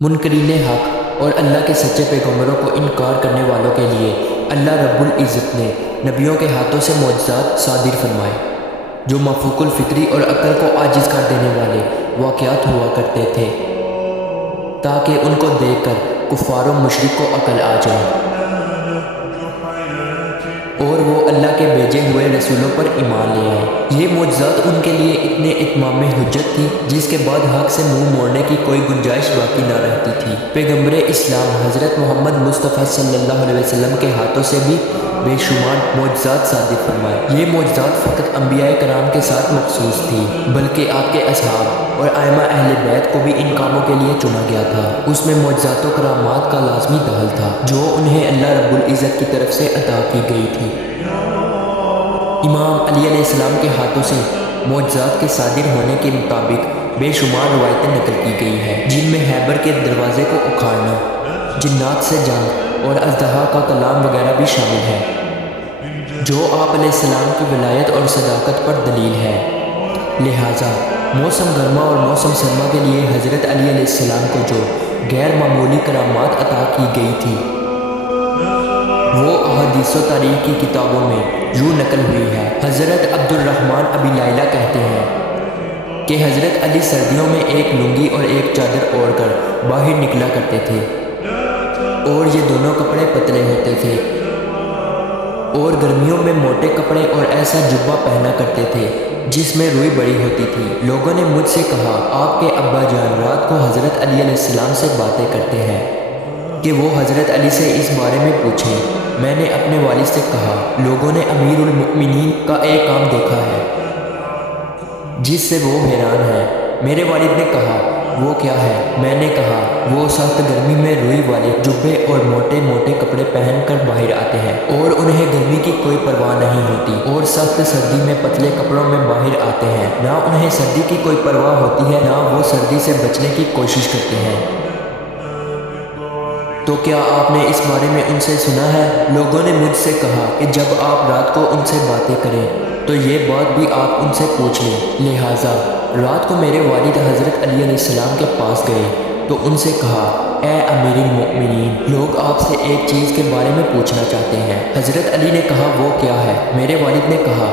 منکرین حق اور اللہ کے سچے پیغمبروں کو انکار کرنے والوں کے لیے اللہ رب العزت نے نبیوں کے ہاتھوں سے معجزات صادر فرمائے جو مفوق الفطری اور عقل کو عاجز کر دینے والے واقعات ہوا کرتے تھے، تاکہ ان کو دیکھ کر کفار و مشرک کو عقل آ جائے اور وہ اللہ کے بھیجے ہوئے رسولوں پر ایمان لے آئے۔ یہ معجزات ان کے لیے اتنے اتمام حجت تھی جس کے بعد حق سے منہ موڑنے کی کوئی گنجائش باقی نہ رہتی تھی۔ پیغمبر اسلام حضرت محمد مصطفیٰ صلی اللہ علیہ وسلم کے ہاتھوں سے بھی بے شمار معجزات صادر فرمائے۔ یہ معجزات فقط انبیاء کرام کے ساتھ مخصوص تھی، بلکہ آپ کے اصحاب اور ائمہ اہل بیت کو بھی ان کاموں کے لیے چنا گیا تھا۔ اس میں معجزات و کرامات کا لازمی دخل تھا جو انہیں اللہ رب العزت کی طرف سے عطا کی گئی تھی۔ امام علی علیہ السلام کے ہاتھوں سے معجزات کے صادر ہونے کے مطابق بے شمار روایتیں نقل کی گئی ہیں، جن میں خیبر کے دروازے کو اکھاڑنا، جنات سے جنگ اور اژدہا کا کلام وغیرہ بھی شامل ہے، جو آپ علیہ السلام کی ولایت اور صداقت پر دلیل ہے۔ لہٰذا موسم گرما اور موسم سرما کے لیے حضرت علی علیہ السلام کو جو غیر معمولی کرامات عطا کی گئی تھی، وہ احادیث و تاریخ کی کتابوں میں یوں نقل ہوئی ہے۔ حضرت عبد الرحمن ابی لیلہ کہتے ہیں کہ حضرت علی سردیوں میں ایک لنگی اور ایک چادر اوڑھ کر باہر نکلا کرتے تھے، اور یہ دونوں کپڑے پتلے ہوتے تھے، اور گرمیوں میں موٹے کپڑے اور ایسا جبہ پہنا کرتے تھے جس میں روئی بڑی ہوتی تھی۔ لوگوں نے مجھ سے کہا، آپ کے ابا جان رات کو حضرت علی علیہ السلام سے باتیں کرتے ہیں کہ وہ حضرت علی سے اس بارے میں پوچھیں۔ میں نے اپنے والد سے کہا، لوگوں نے امیر المؤمنین کا ایک کام دیکھا ہے جس سے وہ حیران ہے۔ میرے والد نے کہا، وہ کیا ہے؟ میں نے کہا، وہ سخت گرمی میں روئی والے جبے اور موٹے موٹے کپڑے پہن کر باہر آتے ہیں اور انہیں گرمی کی کوئی پرواہ نہیں ہوتی، اور سخت سردی میں پتلے کپڑوں میں باہر آتے ہیں، نہ انہیں سردی کی کوئی پرواہ ہوتی ہے، نہ وہ سردی سے بچنے کی کوشش کرتے ہیں۔ تو کیا آپ نے اس بارے میں ان سے سنا ہے؟ لوگوں نے مجھ سے کہا کہ جب آپ رات کو ان سے باتیں کریں تو یہ بات بھی آپ ان سے پوچھ لیں۔ لہٰذا رات کو میرے والد حضرت علی علیہ السلام کے پاس گئے تو ان سے کہا، اے امیر المؤمنین، لوگ آپ سے ایک چیز کے بارے میں پوچھنا چاہتے ہیں۔ حضرت علی نے کہا، وہ کیا ہے؟ میرے والد نے کہا،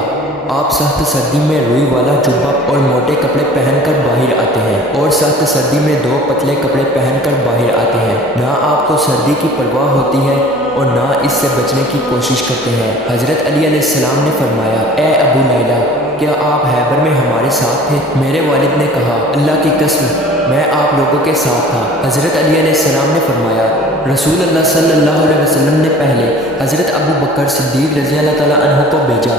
آپ سخت سردی میں روئی والا جبہ اور موٹے کپڑے پہن کر باہر آتے ہیں، اور سخت سردی میں دو پتلے کپڑے پہن کر باہر آتے ہیں، نہ آپ کو سردی کی پرواہ ہوتی ہے اور نہ اس سے بچنے کی کوشش کرتے ہیں۔ حضرت علی علیہ السلام نے فرمایا، اے ابو لیلہ، کیا آپ خیبر میں ہمارے ساتھ تھے؟ میرے والد نے کہا، اللہ کی قسم، میں آپ لوگوں کے ساتھ تھا۔ حضرت علی علیہ السلام نے فرمایا، رسول اللہ صلی اللہ علیہ وسلم نے پہلے حضرت ابو بکر صدیق رضی اللہ تعالیٰ عنہ کو بھیجا۔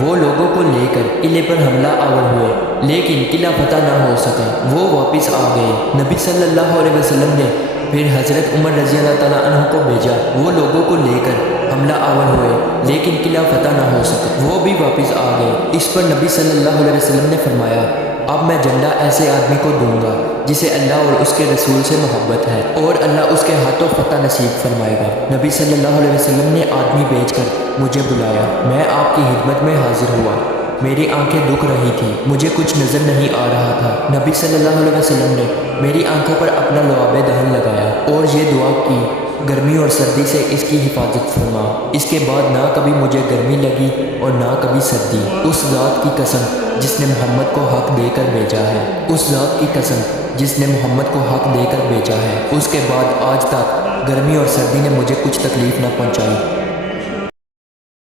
وہ لوگوں کو لے کر قلعے پر حملہ آور ہوئے، لیکن قلعہ فتح نہ ہو سکا، وہ واپس آ گئے۔ نبی صلی اللہ علیہ وسلم نے پھر حضرت عمر رضی اللہ تعالیٰ عنہ کو بھیجا، وہ لوگوں کو لے کر حملہ آور ہوئے، لیکن قلعہ فتح نہ ہو سکا، وہ بھی واپس آ گئے۔ اس پر نبی صلی اللہ علیہ وسلم نے فرمایا، اب میں جھنڈا ایسے آدمی کو دوں گا جسے اللہ اور اس کے رسول سے محبت ہے، اور اللہ اس کے ہاتھوں فتح نصیب فرمائے گا۔ نبی صلی اللہ علیہ وسلم نے آدمی بھیج کر مجھے بلایا، میں آپ کی خدمت میں حاضر ہوا۔ میری آنکھیں دکھ رہی تھیں، مجھے کچھ نظر نہیں آ رہا تھا۔ نبی صلی اللہ علیہ وسلم نے میری آنکھوں پر اپنا لعاب دہن لگایا اور یہ دعا کی، گرمی اور سردی سے اس کی حفاظت فرما۔ اس کے بعد نہ کبھی مجھے گرمی لگی اور نہ کبھی سردی۔ اس ذات کی قسم جس نے محمد کو حق دے کر بھیجا ہے، اس ذات کی قسم جس نے محمد کو حق دے کر بھیجا ہے، اس کے بعد آج تک گرمی اور سردی نے مجھے کچھ تکلیف نہ پہنچائی۔